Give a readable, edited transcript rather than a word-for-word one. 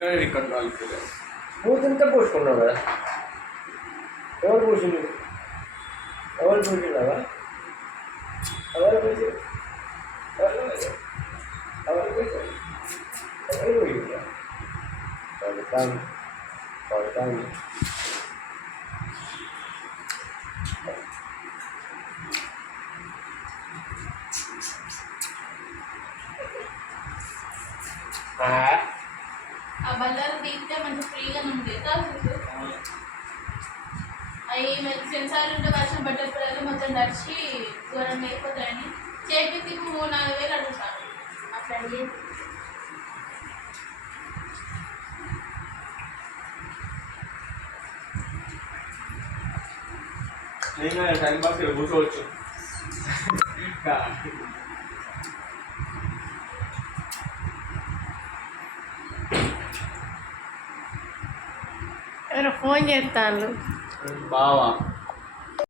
ఇక్కడ మూతింతా పోసుకున్నావు కదా. ఎవరు పూసింది? ఎవరు పూసినావా? ఎవరు పూసి ఎవరు పూసారు? ఎవరు పూసిందా? పడతాను పడతాను. ఆ బల్లాలు తీస్తే మంచి ఫ్రీగా ఉంది అవి మరి సెన్సార్లు ఉంటే వర్షం పడ్డప్పుడు మొత్తం నడిచి ఘోరంగా అయిపోతాయని చేతికి 3-4 వేలు అడుగుతాను. అట్లా టైం పాస్ కూర్చోవచ్చు. ఎవరో ఫోన్ చేస్తాను బావా